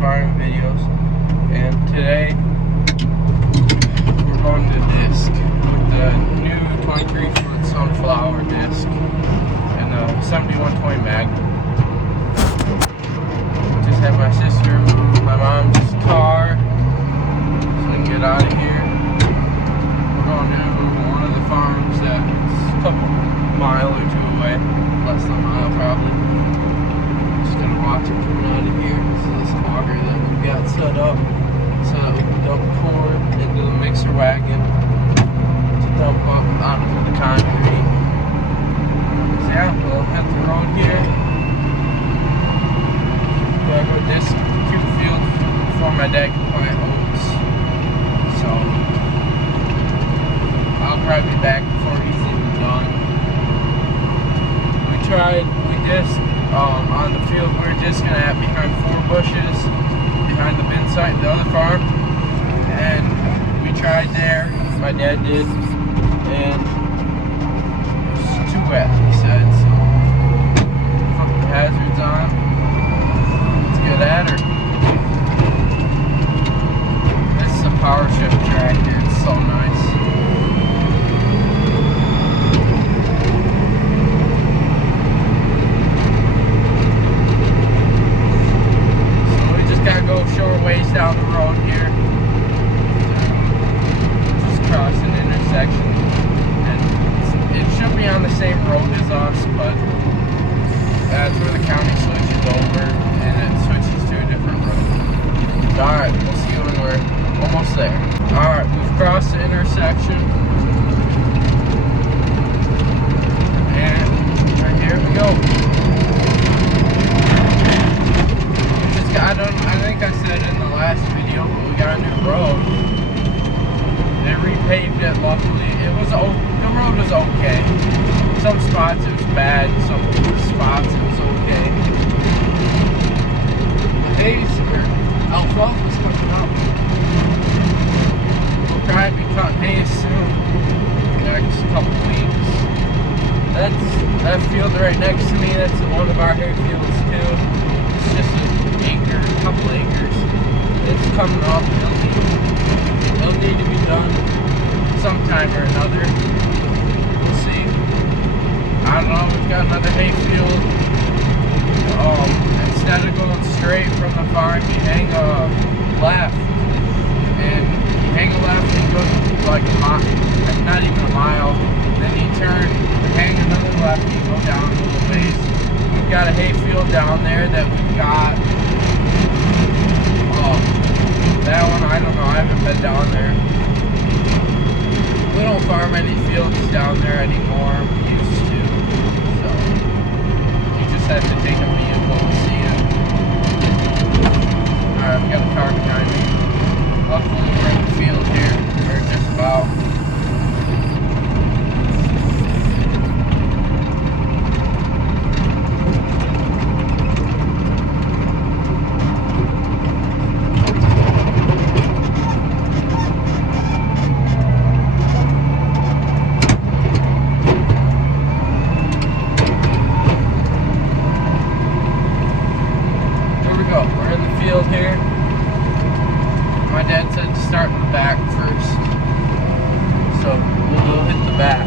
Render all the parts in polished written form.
farming videos, and today we're going to disc with the new 23-foot sunflower disc and a 7120 Magnum. Just had my sister move my mom's car so we can get out of here. We're going to one of the farms that's a couple mile or two away, less than a mile probably. Just gonna watch it coming out of here. This is this auger that we've got set up so that we can dump corn into the mixer wagon to dump up onto the concrete. So yeah, we'll hit the road here. Gotta go disc through the field before my dad can plant oats. So I'll probably be back before he's even done. We disced on the field we were discing at behind 4 bushes behind the bin site, the other farm, and we tried there, my dad did, and it was too wet, he said, so put the hazards on. Let's get at her. This is a power shift tractor, it's so nice. Short ways down the road here, just cross an intersection, and it should be on the same road as us, but that's where the county switches over and it switches to a different road. Alright, we'll see you when we're almost there. Alright, we've crossed the intersection, and right here we go. I think I said in the last video, but we got a new road. They repaved it, luckily. The road was okay. Some spots it was bad, some spots it was okay. Hayes, or alfalfa's coming up. We'll probably be cutting hay soon, in the next couple weeks. That field right next to me, that's one of our hay fields too. It's just a couple acres. It's coming up. It'll need to be done sometime or another. We'll see. I don't know. We've got another hay field. Instead of going straight from the farm, you hang a left, and you hang a left and go like a mile, not even a mile. Then you turn, hang another left, and you go down a little ways. We've got a hay field down there that we've got. That one, I don't know, I haven't been down there. We don't farm any fields down there anymore, we used to. So, you just have to take a vehicle to see it. Alright, we got a car behind me. Luckily, we're in the field here, or just about. Here. My dad said to start in the back first, so we'll hit the back.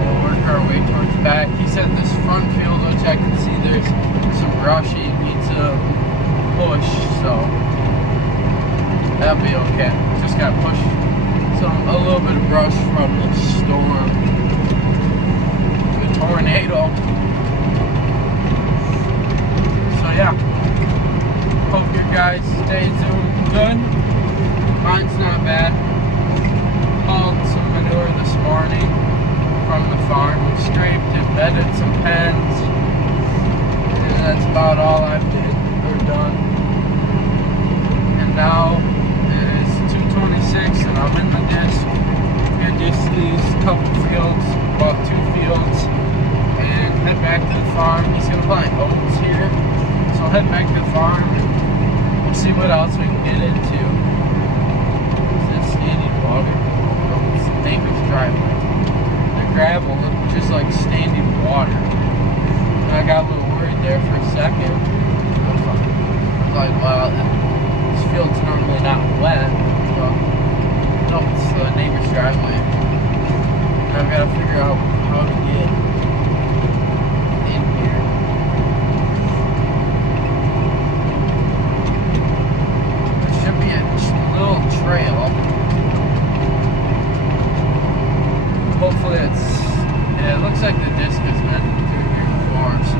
We'll work our way towards the back. He said this front field, which I can see there's some brush he needs to push, so that'll be okay. Just gotta push a little bit of brush from the storm, the tornado. Yeah, hope your guys' days are good. Mine's not bad. Hauled some manure this morning from the farm. We scraped and bedded some pens, and that's about all I've done. And now it is 2:26 and I'm in the disc. I'm gonna disc these couple fields, about 2 fields, and head back to the farm. He's gonna plant oats here. I'll head back to the farm and we'll see what else we can get into. Is that standing water? No, it's the neighbor's driveway. The gravel looked just like standing water. And I got a little worried there for a second. This field's normally not wet. Well, no, it's the neighbor's driveway. And I've got to figure out how to get in here. There should be a little trail. Hopefully yeah, it looks like the disc has been through here before, so.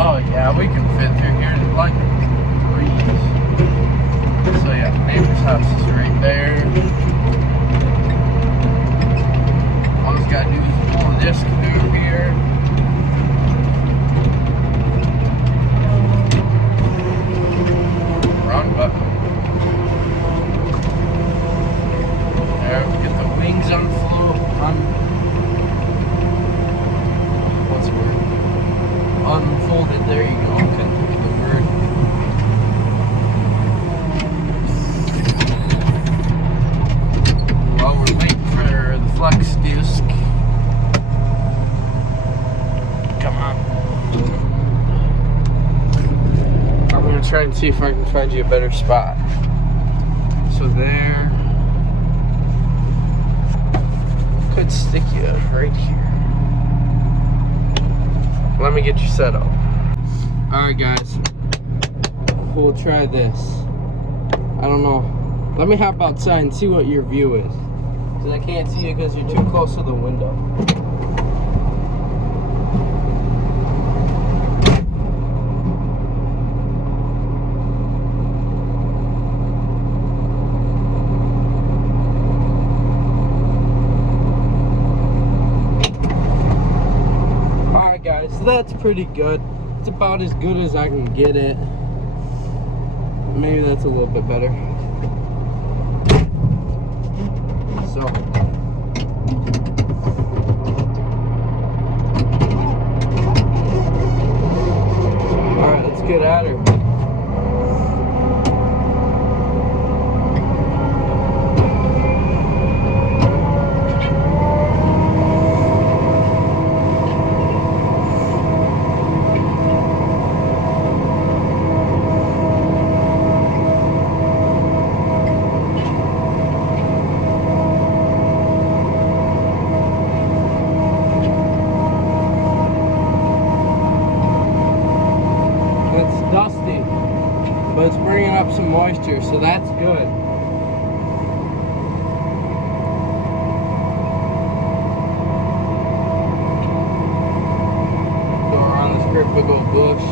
Oh yeah, we can fit through here like a breeze. So yeah, the neighbor's house is right there. All we gotta do is pull this through here. Wrong button. There, we get the wings unfolded. There you go. I couldn't think of the word. While we're waiting for the flex disc. Come on. I'm gonna try and see if I can find you a better spot. So there. Could stick you right here. Let me get you set up. Alright guys, we'll try this. I don't know. Let me hop outside and see what your view is. Because I can't see you because you're too close to the window. So that's pretty good. It's about as good as I can get it. Maybe that's a little bit better. So alright, let's get at her. Dusty, but it's bringing up some moisture, so that's good. Go around this great big old bush.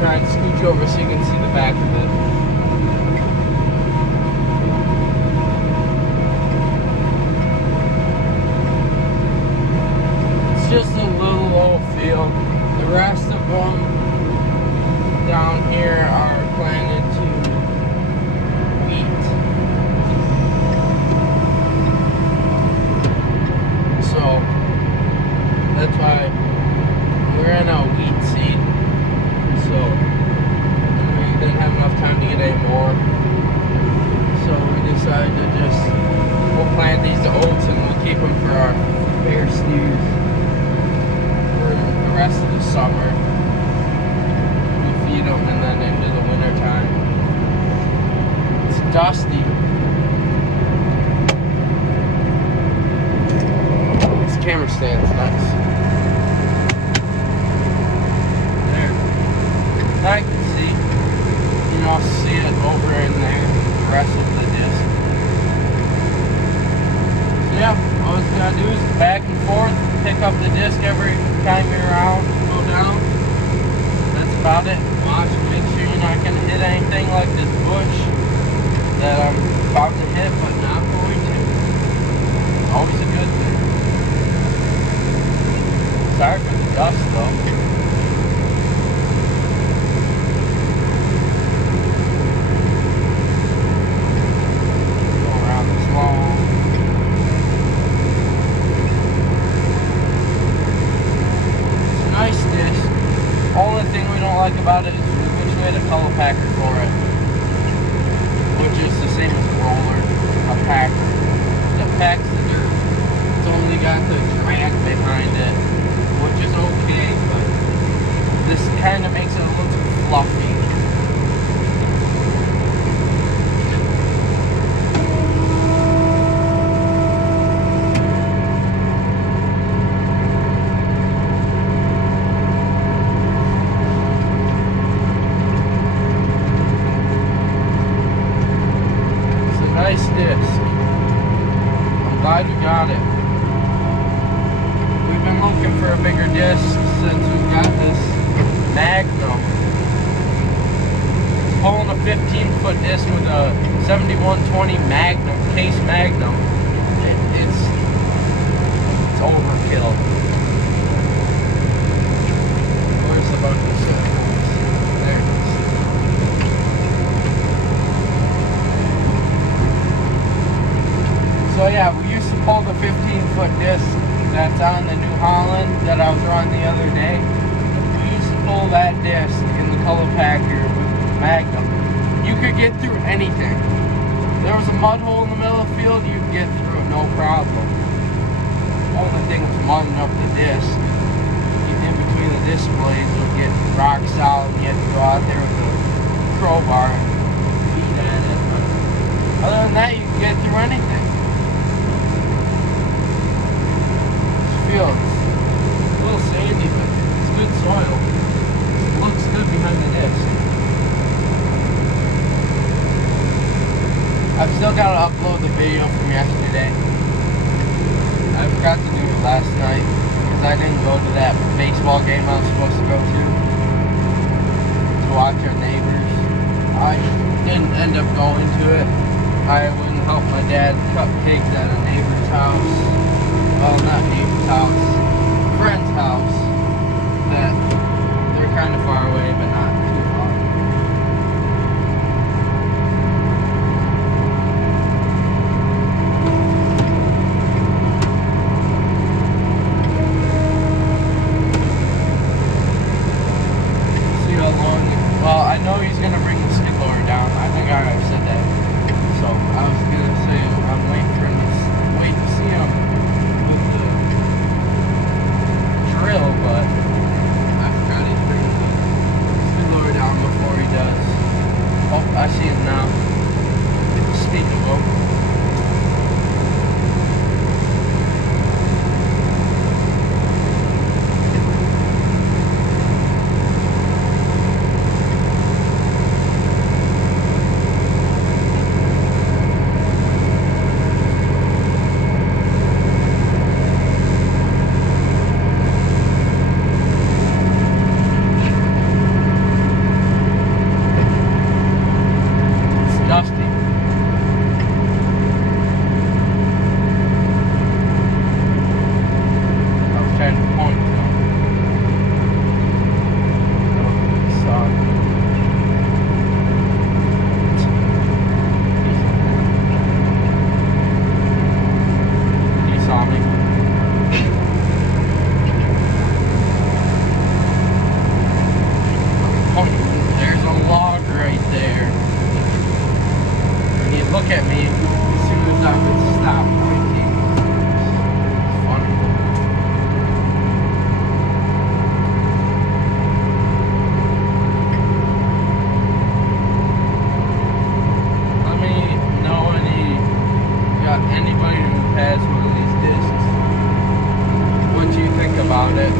Try and scooch over so you can see the back of it. It's just a little old field. The rest of them down here are planted to wheat. So that's why we're in a wheat seed. So we didn't have enough time to get any more. So we decided to we'll plant these to oats and we'll keep them for our bear stews for the rest of the summer. We feed them and then into the winter time. It's dusty. This camera stand's nice. I can see, I'll see it over in there, the rest of the disc. So yeah. All you gotta do is back and forth, pick up the disc every time you're out, go down. That's about it. Watch, make sure you're not gonna hit anything like this bush that I'm about to hit, but not going to. Always a good thing. Sorry for the dust though. Like about it is we wish we had a color packer for it, which is the same as a roller, a packer that packs the dirt. It's only got the drag behind it, which is okay, but this kind of makes it a little too fluffy. Nice disc. I'm glad we got it. We've been looking for a bigger disc since we've got this Magnum. It's pulling a 15-foot disc with a 7120 Magnum, case Magnum. It's overkill. Where's the bunch of stuff? There it is. So yeah, we used to pull the 15-foot disc that's on the New Holland that I was running the other day. We used to pull that disc in the color packer with Magnum. You could get through anything. There was a mud hole in the middle of the field, you could get through it, no problem. The only thing was mudding up the disc. In between the disc blades would get rock solid and you had to go out there with a crowbar and beat at it. But other than that, you could get through anything. It's a little sandy, but it's good soil. It looks good behind the disc. I've still got to upload the video from yesterday. I forgot to do it last night because I didn't go to that baseball game I was supposed to go to watch our neighbors. I didn't end up going to it. I wouldn't help my dad cut pigs at a neighbor's house. Well, not neighbor's house, friend's house, that they're kind of far away, but not too far. See how long, well, I know he's going to bring the skid loader down. I think I already said that. So, I was going to say, I'm waiting for him to wait to see him with the drill, but I forgot he's bringing the skid loader down before he does. Oh, I see him now. Speak of him. Look at me as soon as I would stop pointing. It's funny. Let me know anybody who has one of these discs. What do you think about it?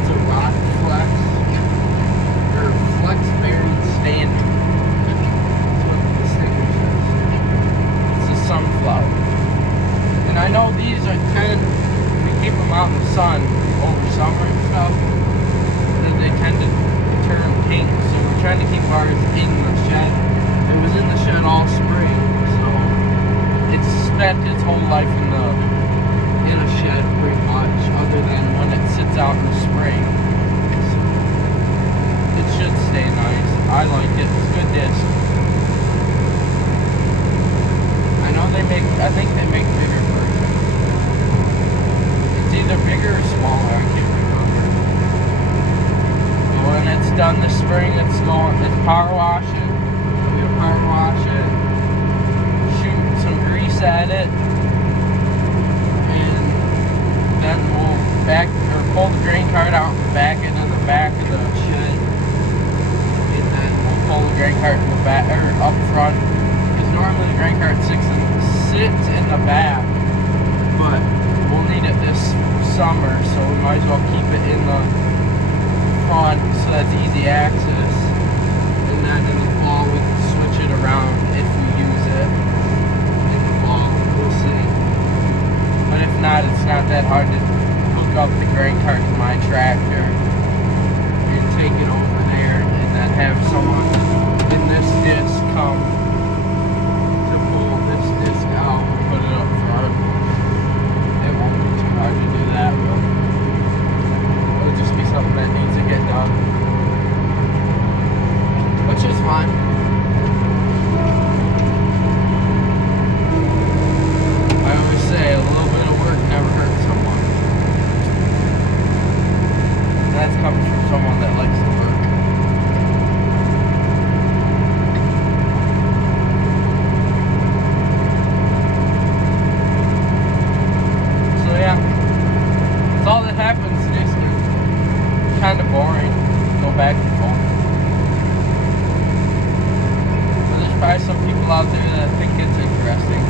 It's a rock flex or flex bearing standard. Sunflower. And I out in the sun over summer and stuff, then they tend to turn pink. So we're trying to keep ours in the shed. It was in the shed all spring, so it's spent its whole life in a shed pretty much, other than when it sits out in the spring. So it should stay nice. I like it. It's a good disc. I think they make bigger versions. It's either bigger or smaller, I can't remember. But when it's done this spring, it's power washing. We'll power wash it, shoot some grease at it, and then we'll pull the grain cart out and back it in the back of the shed. And then we'll pull the grain cart in the back, or up front. Normally the grain cart sits in the back, but we'll need it this summer, so we might as well keep it in the front so that's easy access. And then in the fall we can switch it around if we use it in the fall. We'll see. But if not, it's not that hard to hook up the grain cart to my tractor and take it over there, and then have someone in this disc come put it up front. It won't be too hard to do that, but it'll just be something that needs to get done, which is fine. I always say a little bit of work never hurts someone. And that's coming from someone that likes to work. That's all that happens. Just kind of boring. Go back and forth. But there's probably some people out there that think it's interesting.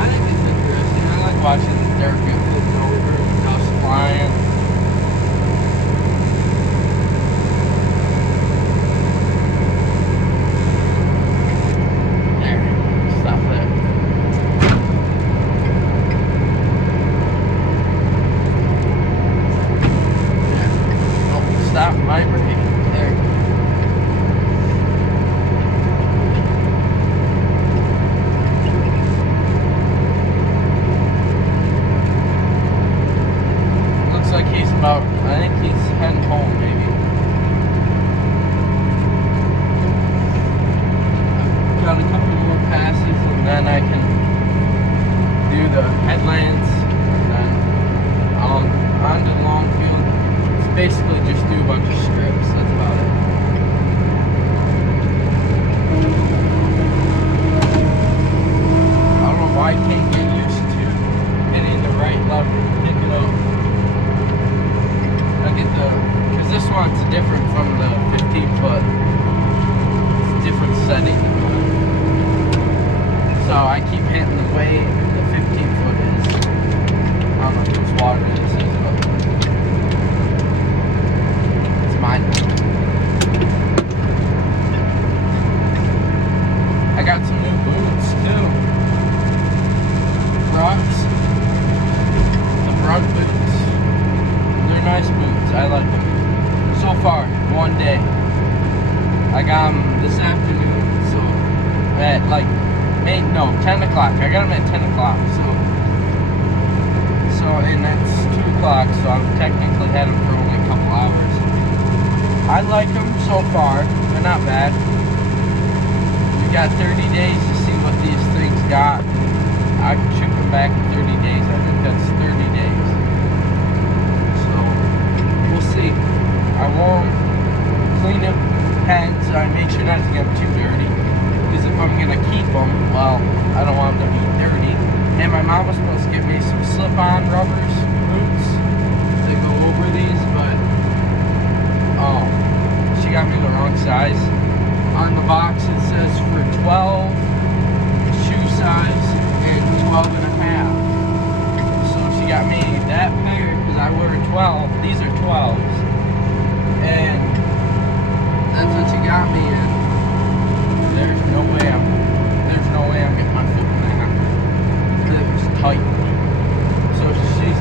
I think it's interesting. I like watching the dirt get flipped over and dust flying. There. Stop there. Stop vibrating. There you go. Looks like he's about, I think he's heading home maybe. Got a couple more passes and then I can do the headlands and then onto the long field. Basically just do a bunch of strips, that's about it. I don't know why I can't get used to hitting the right lever to pick it up. Because this one's different from the 15-foot. It's a different setting. So I keep hitting the way the 15-foot is. I don't know if it's water this is, but mine. I got some new boots too. Brooks. The Brug boots. They're nice boots. I like them. So far, one day. I got them this afternoon. So at 10 o'clock. I got them at 10 o'clock. So and that's 2 o'clock. So I've technically had them for only a couple hours. I like them so far. They're not bad. We got 30 days to see what these things got. I can ship them back in 30 days. I think that's 30 days. So, we'll see. I won't clean them pens. I make sure not to get them too dirty. Because if I'm going to keep them, well, I don't want them to be dirty. And my mom was supposed to get me some slip-on rubbers boots that go over these, but she got me the wrong size. On the box it says for 12 shoe size and 12 and a half. So she got me that pair because I wear a 12. These are 12s. And that's what she got me in. There's no way I'm getting my foot in that. It was tight. So she's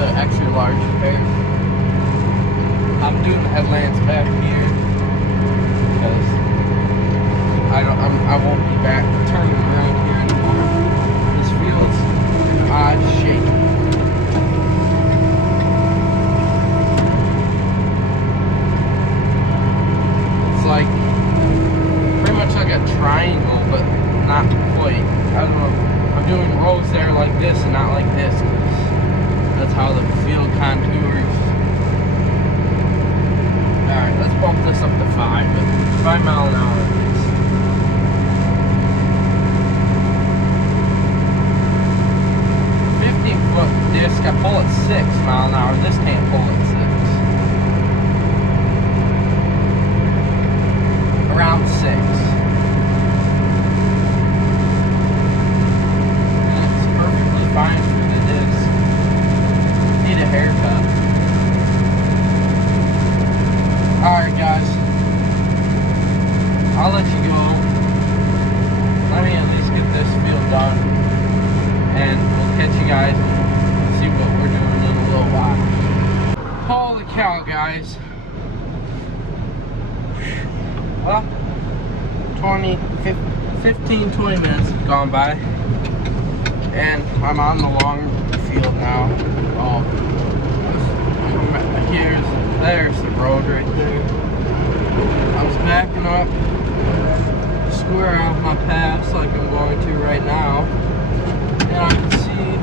the extra large pair. I'm doing the headlamps back here because I won't be back turning around here anymore. This field's in odd shape. It's like pretty much like a triangle, but not quite. I don't know. I'm doing rows there like this and not like this. That's how the field contours. Alright, let's bump this up to 5 mile an hour at least. 15-foot disc, I pull at 6 mile an hour. This can't pull at 6. Around 6. Fine for the disc. Need a haircut. Alright guys, I'll let you go. Let me at least get this field done, and we'll catch you guys and see what we're doing in a little while. Holy cow guys. Well, 15-20 minutes have gone by. And I'm on the long field now. Oh, there's the road right there. I was backing up, square out my pass like I'm going to right now, and I can see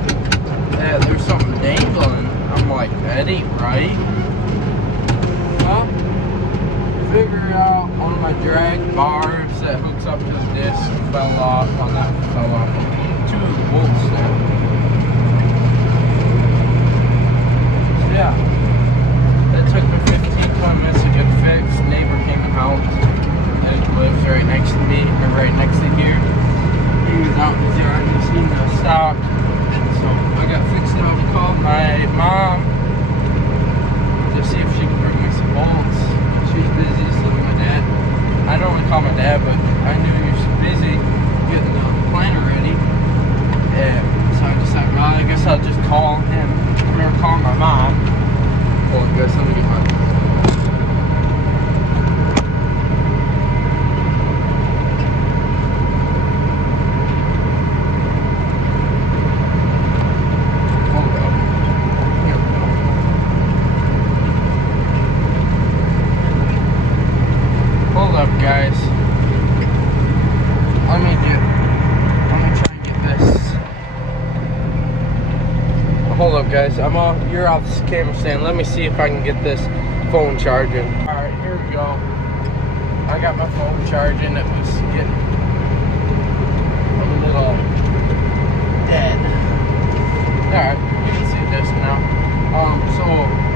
that there's something dangling. I'm like, that ain't right. Well, figure out one of my drag bars that hooks up to the disc fell off. Well, that fell off. 2 bolts there. So yeah, that took me 15-20 minutes to get fixed. Neighbor came and helped. And he lives right next to me, or right next to here. He was out in his yard, just needing to stop. So I got fixed it up. Called my mom to see if she could bring me some bolts. She's busy, so my dad. I don't really call my dad, but I knew he was busy getting the planter ready. Yeah, so I decided, well, I guess I'll just call him. I'm gonna call my mom. Hold on, guys, let me get my. Hold up. Here we go. Hold up, guys. Let me try and get this. Hold up guys, you're off this camera stand. Let me see if I can get this phone charging. Alright, here we go. I got my phone charging. It was getting a little dead. Alright, you can see this now. So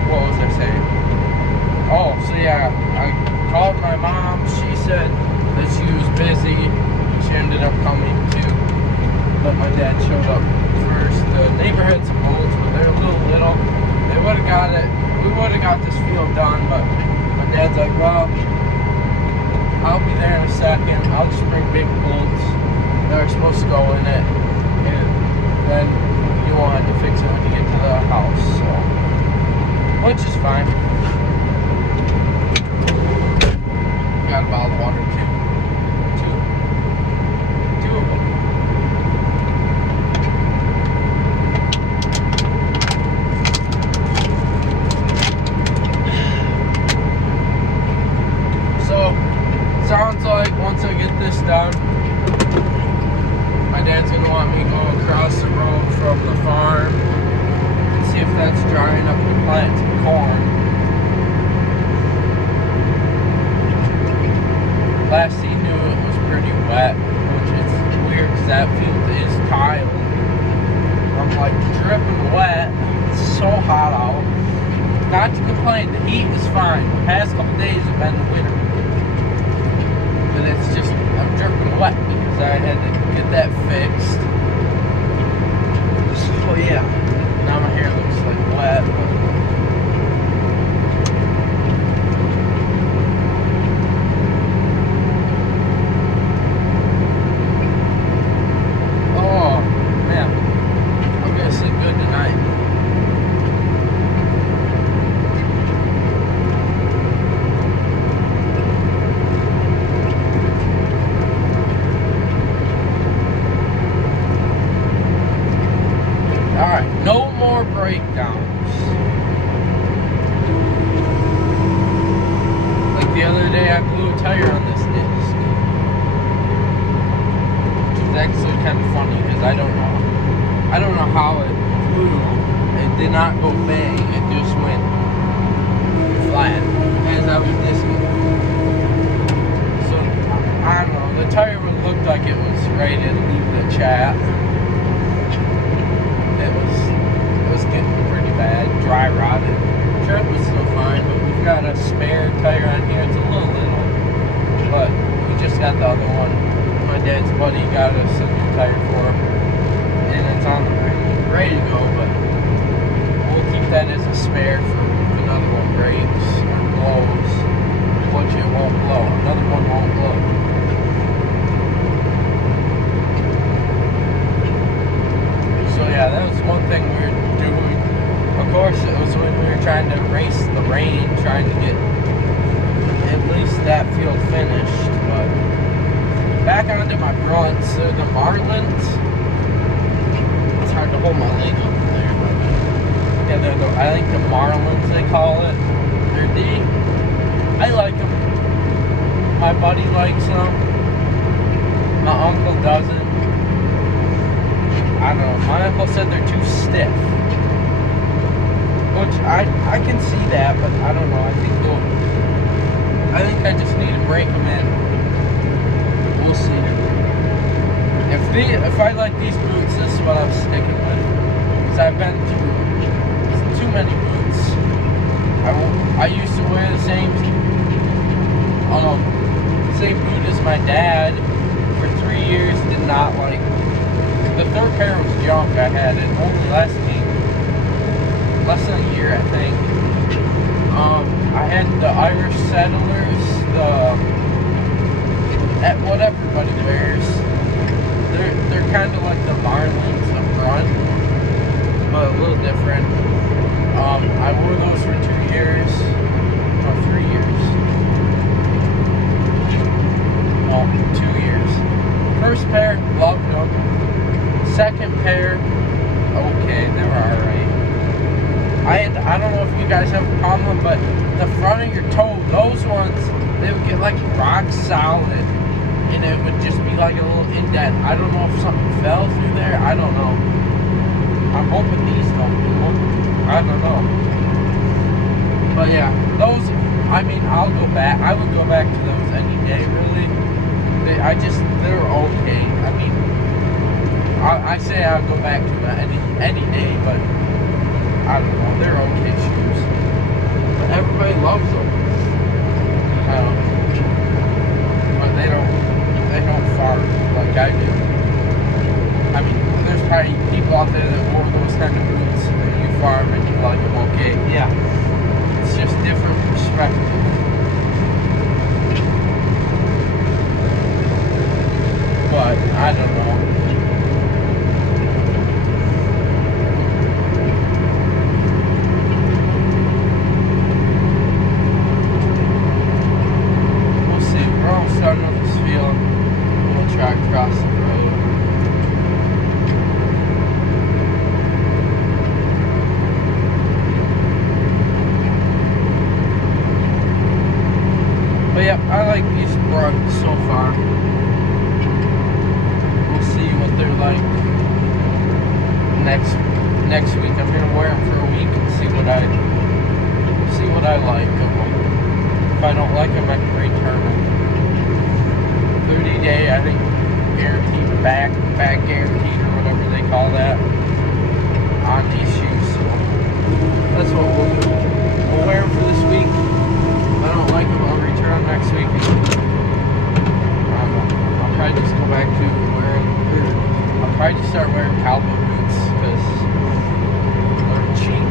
what was I saying? Oh, so yeah, I called my mom. She said that she was busy. She ended up coming too, but my dad showed up first. The neighbor had some bolts, but they're a little. They would have got it. We would have got this field done, but my dad's like, well, I'll be there in a second. I'll just bring big bolts that are supposed to go in it, and then you won't have to fix it when you get to the house. So, which is fine. Got a bottle of water too. Two of them. Sounds like once I get this done, my dad's gonna want me to go across the road from the farm and see if that's dry enough to plant some corn. Last he knew it was pretty wet, which is weird because that field is tiled. I'm like dripping wet. It's so hot out. Not to complain, the heat was fine. The past couple days have been winter. But it's just, I'm dripping wet because I had to get that fixed. So yeah, now my hair looks like wet. Oh man, I'm gonna sleep good tonight. tires. Like the other day, I blew a tire on this disc. Which is actually kind of funny because I don't know how it flew. It did not go bang. It just went flat as I was disking. So I don't know. The tire would look like it was ready to leave the chat. It was getting pretty bad, dry rotted. Tread was still fine, but we've got a spare tire on here. It's a little, but we just got the other one. My dad's buddy got us a new tire for, and it's on ready to go, but we'll keep that as a spare for another one breaks or blows, which it won't blow. Another one won't blow. So yeah, that was one thing we were doing. Of course, it was when we were trying to race the rain, trying to get at least that field finished. But back onto my grunts, they're the Marlins. It's hard to hold my leg up there, but yeah, I think the Marlins they call it. They're I like them. My buddy likes them. My uncle doesn't. I don't know. My uncle said they're too stiff. Which I can see that, but I don't know. I think I just need to break them in. We'll see. If I like these boots, this is what I'm sticking with. Because I've been through too many boots. I used to wear the same boot as my dad for 3 years. Did not like. The third pair was junk. I had it only lasted less than a year, I think. I had the Irish Settlers, what everybody wears. They're kind of like the Marlins up front, but a little different. I wore those for 2 years, or 3 years. No, 2 years. First pair, loved them. Second pair, okay, they were alright. I don't know if you guys have a problem, but the front of your toe, those ones, they would get like rock solid, and it would just be like a little indent. I don't know if something fell through there. I don't know. I'm hoping these don't. I don't know. But yeah, those. I mean, I'll go back. I would go back to those any day, really. They're okay. I mean, I say I'll go back to that any day, but I don't know. They're okay shoes. But everybody loves them. But they don't fart like I do. I mean, there's probably people out there that wore those kind of boots that you farm and you like them okay. Yeah. It's just different perspective. But I don't know. We'll see. We're all starting up this field. We'll try to cross the road. But yeah, I like these grunts so far. What they're like next week. I'm gonna wear them for a week and see what I like of them. If I don't like them, I can return them. 30-day, I think, guaranteed back guaranteed or whatever they call that on these shoes. So that's what we'll do. We'll wear them for this week. If I don't like them, I'll return them next week. I'll probably just go back to I'll probably just start wearing cowboy boots because they're cheap.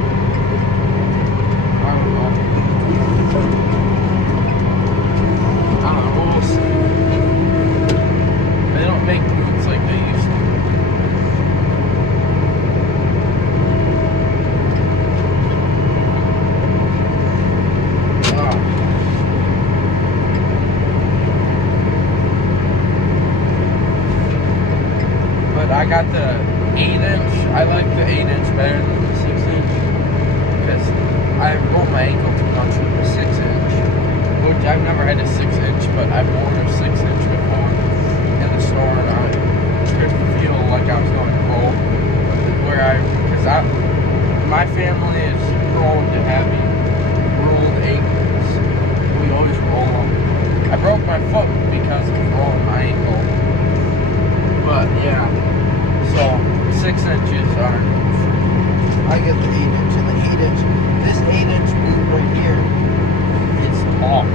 I don't know. We'll see. They don't make boots like they used to. I got the 8-inch. I like the 8-inch better than the 6-inch. my family is prone to having rolled ankles. We always roll them. I broke my foot because of rolling my ankle. But yeah, so 6 inches are. I get the 8 inch, and the 8 inch, this 8 inch boot right here, It's tall.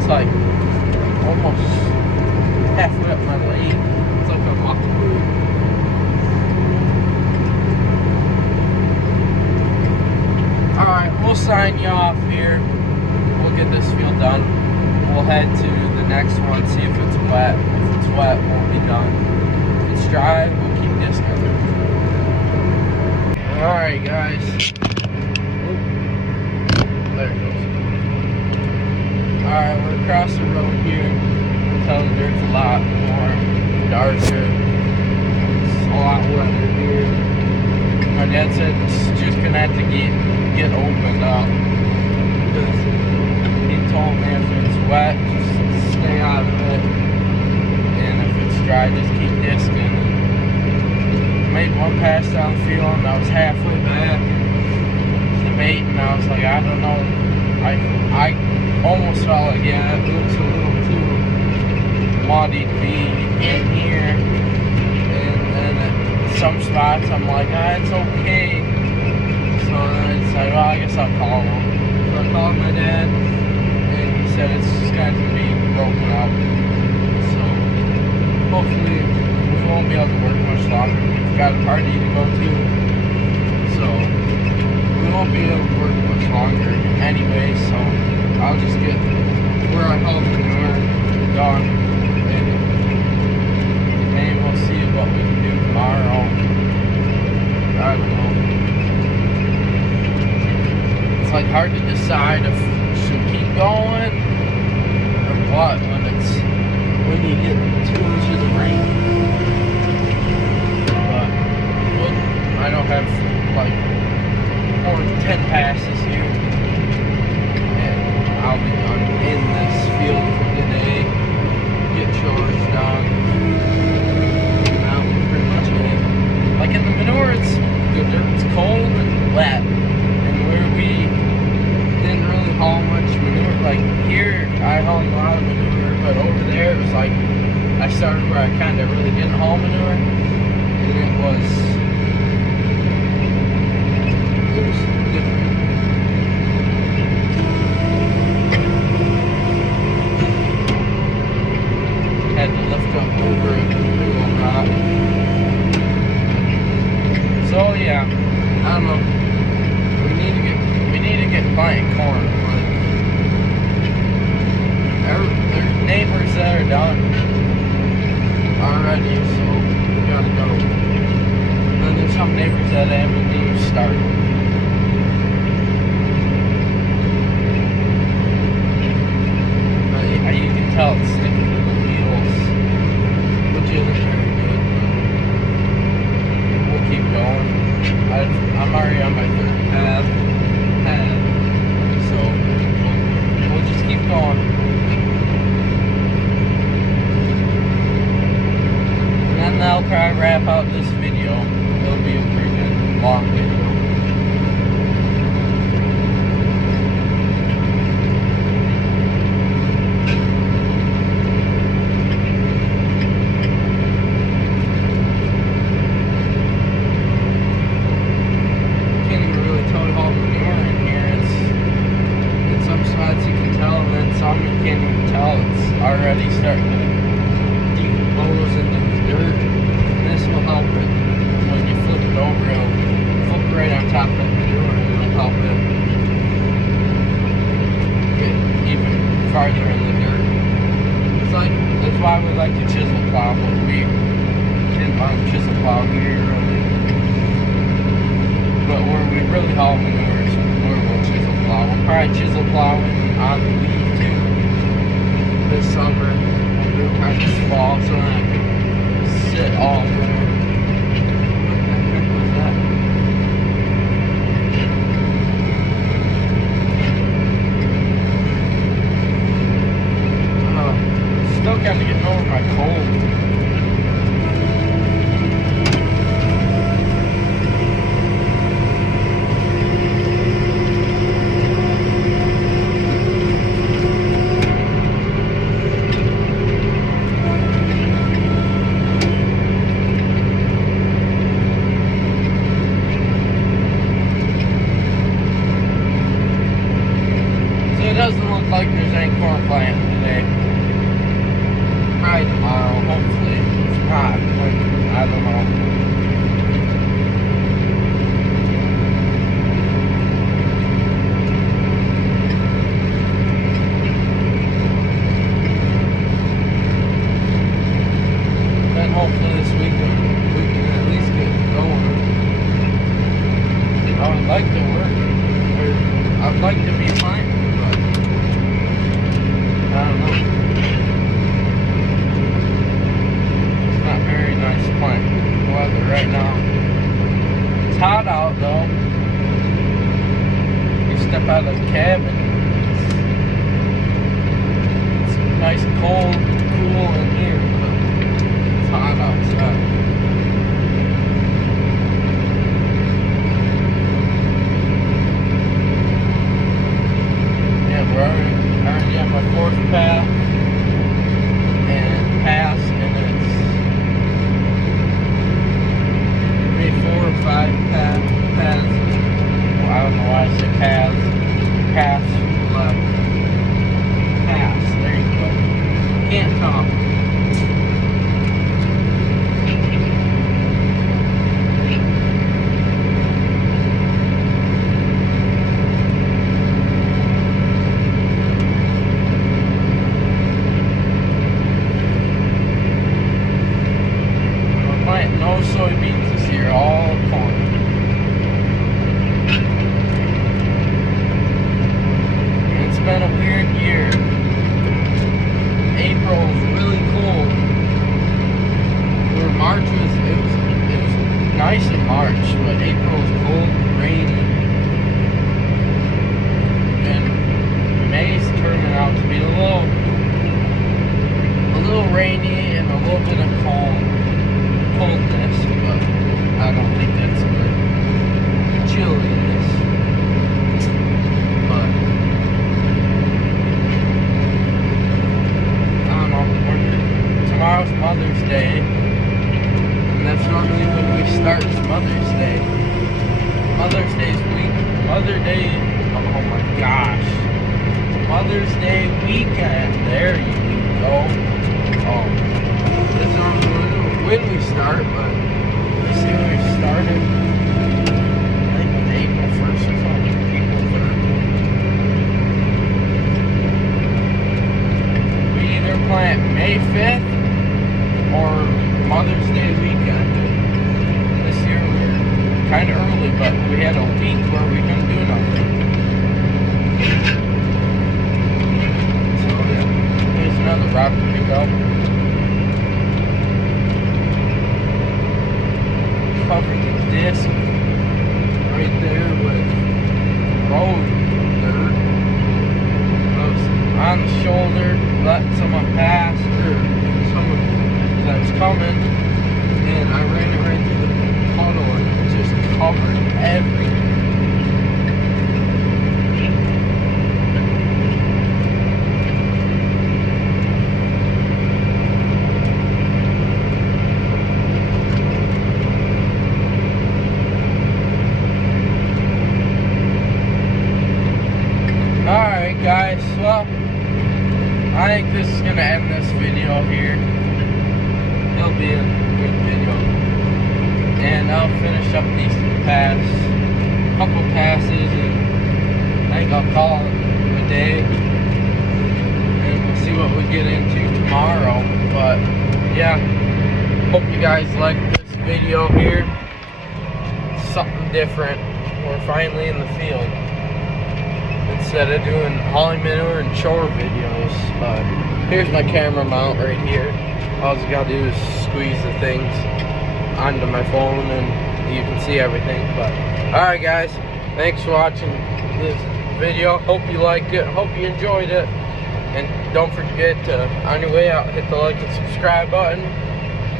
It's like almost halfway up my leg. It's like a muck boot. Alright, we'll sign you off here. We'll get this field done. We'll head to the next one, see if it's wet. If it's wet, we'll be done. If it's dry, we'll keep discing. Alright, guys. There it goes. Alright, we're across the road here. Tell the dirt's a lot more darker. It's a lot wetter here. My dad said it's just gonna have to get opened up. Because he told me if it's wet, just stay out of it. And if it's dry, just keep disking. Made one pass down the field and I was halfway back. Debating, I was like, I don't know. I almost felt like, yeah, it looks a little too muddy to be in here. And at some spots I'm like, it's okay. So then it's like, well, I guess I'll call him. So I called my dad and he said it's just going to be broken up. So hopefully we won't be able to work much longer. We've got a party to go to. So we won't be able to work much longer anyway, so I'll just get where I haul manure done, and maybe we'll see what we can do tomorrow. I don't know. It's like hard to decide if we should keep going or what when you get 2 inches of rain. But I don't have like more than 10 passes here. I'll be done in this field for today. Get chores done. And I'll be pretty much in. Like in the manure, the dirt's cold and wet. And where we didn't really haul much manure, like here, I hauled a lot of manure, but over there, it was like, I started where I kind of really didn't haul manure. And it was different. Had to lift up over it through a rock. So yeah, I don't know. We need to get planting corn. There's neighbors that are done already, so we gotta go. And then there's some neighbors that haven't even started. You can tell it's sticking to the wheels, which isn't very good, but we'll keep going. I'm already on my third path, so we'll just keep going. And then that'll probably wrap out this video. It'll be a pretty good long video. Already starting to decompose into the dirt, and this will help it. When you flip it over, it'll flip right on top of that manure, and it'll help it get even farther in the dirt. It's like, that's why we like to chisel plow, but we didn't want to chisel plow here really. But where we really haul manure is where we'll chisel plow. We'll probably chisel plow on the weed too. This summer, we'll do it kind of this fall, so then I can sit all winter. What the heck was that? Still kind of getting over my cold. like there's any corn planting today. Probably tomorrow, hopefully. It's hot, like, I don't know. Then hopefully this weekend we can at least get going. I would like to work, or I'd like to be planting, but I don't know. It's not very nice plant weather right now. It's hot out though. You step out of the cabin, it's nice, cold, cool in here, but it's hot outside. We're already on my fourth pass, and it's maybe 4 or 5 paths. Well, I don't know why I said paths left. Pass, there you go. Can't talk. No soybeans this year, all corn. It's been a weird year. April was really cold. Where March was, it was nice in March, but April was cold and rainy. And May's turning out to be a little rainy and a little bit of coldness, but I don't think that's good. Chilliness. But I don't know. Tomorrow's Mother's Day, and that's normally when we start Mother's Day. Mother's Day's week. Mother's Day. Oh my gosh. Mother's Day weekend. There you go. Oh, that's normally when we start, but let's see when we started. I think it was April 1st or something. April 3rd. We either plant May 5th or Mother's Day weekend. This year we were kind of early, but we had a week where we couldn't do nothing. So yeah, there's another rock to pick up. Covered the disc right there with road dirt. I was on the shoulder, letting someone pass, or someone that was coming, and I ran it right through the puddle and it just covered everything. Alright guys, well, I think this is going to end this video here. It'll be a good video. And I'll finish up these couple passes, and I think I'll call it a day. And we'll see what we get into tomorrow. But yeah, hope you guys like this video here. Something different. We're finally in the field, instead of doing hauling manure and chore videos. But here's my camera mount right here. All you gotta do is squeeze the things onto my phone and you can see everything. But alright guys, thanks for watching this video. Hope you liked it, hope you enjoyed it, and don't forget to, on your way out, hit the like and subscribe button,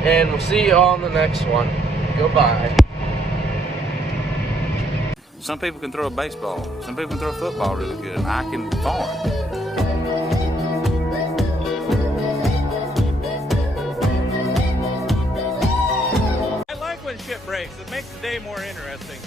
and we'll see you all in the next one. Goodbye. Some people can throw a baseball. Some people can throw a football really good. I can farm. I like when shit breaks. It makes the day more interesting.